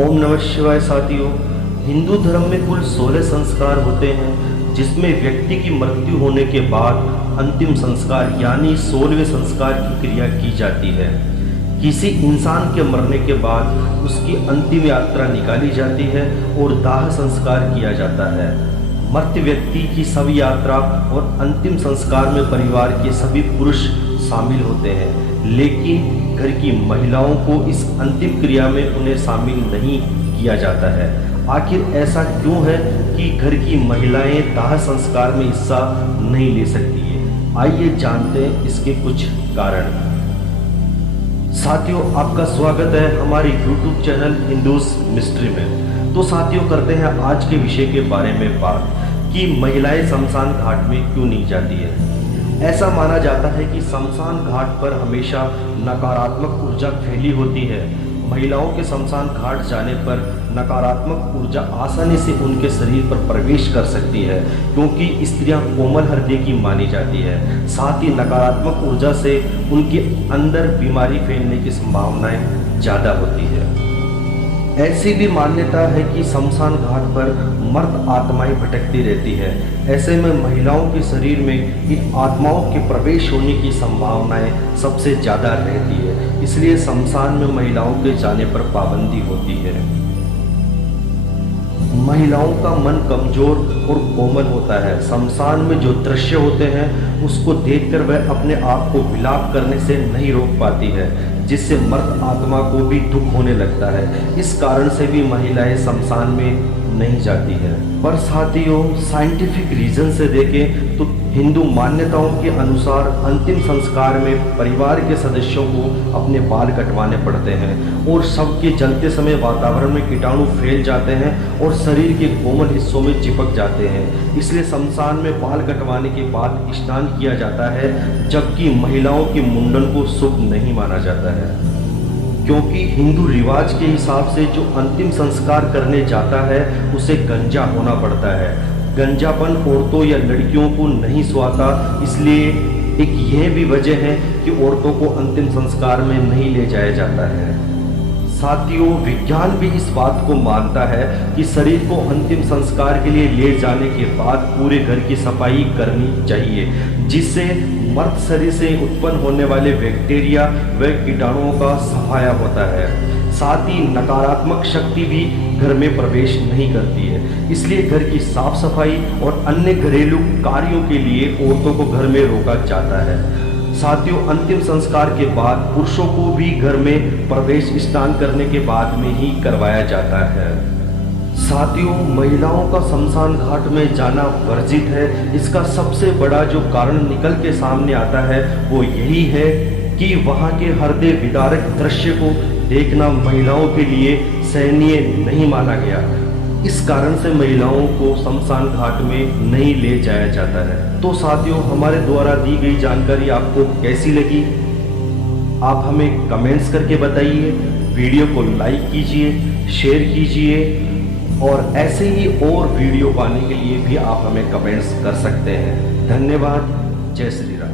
ओम नमः शिवाय। साथियों, हिंदू धर्म में कुल 16 संस्कार होते हैं, जिसमें व्यक्ति की मृत्यु होने के बाद अंतिम संस्कार यानी 16वें संस्कार की क्रिया की जाती है। किसी इंसान के मरने के बाद उसकी अंतिम यात्रा निकाली जाती है और दाह संस्कार किया जाता है। मृत व्यक्ति की शव यात्रा और अंतिम संस्कार में परिवार के सभी पुरुष शामिल होते हैं, लेकिन घर की महिलाओं को इस अंतिम क्रिया में उन्हें शामिल नहीं किया जाता है। आखिर ऐसा क्यों है कि घर की महिलाएं दाह संस्कार में हिस्सा नहीं ले सकती है? आइए जानते हैं इसके कुछ कारण। साथियों, आपका स्वागत है हमारे YouTube चैनल हिंदूस मिस्ट्री में। तो साथियों, करते हैं आज के विषय के बारे में बात कि महिलाएं शमशान घाट में क्यों नहीं जाती है। ऐसा माना जाता है कि शमशान घाट पर हमेशा नकारात्मक ऊर्जा फैली होती है। महिलाओं के शमशान घाट जाने पर नकारात्मक ऊर्जा आसानी से उनके शरीर पर प्रवेश कर सकती है, क्योंकि स्त्रियां कोमल हृदय की मानी जाती है। साथ ही नकारात्मक ऊर्जा से उनके अंदर बीमारी फैलने की संभावनाएं ज़्यादा होती है। ऐसी भी मान्यता है कि शमशान घाट पर मर्द आत्माएं भटकती रहती है। ऐसे में महिलाओं के शरीर में इन आत्माओं के प्रवेश होने की संभावनाएं सबसे ज़्यादा रहती है, इसलिए शमशान में महिलाओं के जाने पर पाबंदी होती है। महिलाओं का मन कमजोर और कोमल होता है। शमशान में जो दृश्य होते हैं उसको देखकर वह अपने आप को विलाप करने से नहीं रोक पाती है, जिससे मर्द आत्मा को भी दुख होने लगता है। इस कारण से भी महिलाएं शमशान में नहीं जाती है। पर साथियों, साइंटिफिक रीजन से देखें तो हिंदू मान्यताओं के अनुसार अंतिम संस्कार में परिवार के सदस्यों को अपने बाल कटवाने पड़ते हैं और शव के जलते समय वातावरण में कीटाणु फैल जाते हैं और शरीर के कोमल हिस्सों में चिपक जाते हैं। इसलिए शमशान में बाल कटवाने के बाद स्नान किया जाता है, जबकि महिलाओं के मुंडन को शुभ नहीं माना जाता है, क्योंकि हिंदू रिवाज के हिसाब से जो अंतिम संस्कार करने जाता है उसे गंजा होना पड़ता है। गंजापन औरतों या लड़कियों को नहीं सुहाता, इसलिए एक यह भी वजह है कि औरतों को अंतिम संस्कार में नहीं ले जाया जाता है। साथियों, विज्ञान भी इस बात को मानता है कि शरीर को अंतिम संस्कार के लिए ले जाने के बाद पूरे घर की सफाई करनी चाहिए, जिससे मर्त शरीर से उत्पन्न होने वाले बैक्टीरिया व कीटाणुओं का सफाया होता है। साथ ही नकारात्मक शक्ति भी घर में प्रवेश नहीं करती है। इसलिए घर की साफ सफाई और अन्य घरेलू कार्यों के लिए औरतों को घर में रोका जाता है। साथियों, अंतिम संस्कार के बाद पुरुषों को भी घर में प्रवेश स्नान करने के बाद में ही करवाया जाता है। साथियों, महिलाओं का शमशान घाट में जाना वर्जित है। इसका सबसे बड़ा जो कारण निकल के सामने आता है वो यही है कि वहाँ के हृदय विदारक दृश्य को देखना महिलाओं के लिए सहनीय नहीं माना गया। इस कारण से महिलाओं को शमशान घाट में नहीं ले जाया जाता है। तो साथियों, हमारे द्वारा दी गई जानकारी आपको कैसी लगी, आप हमें कमेंट्स करके बताइए। वीडियो को लाइक कीजिए, शेयर कीजिए और ऐसे ही और वीडियो पाने के लिए भी आप हमें कमेंट्स कर सकते हैं। धन्यवाद। जय श्री राम।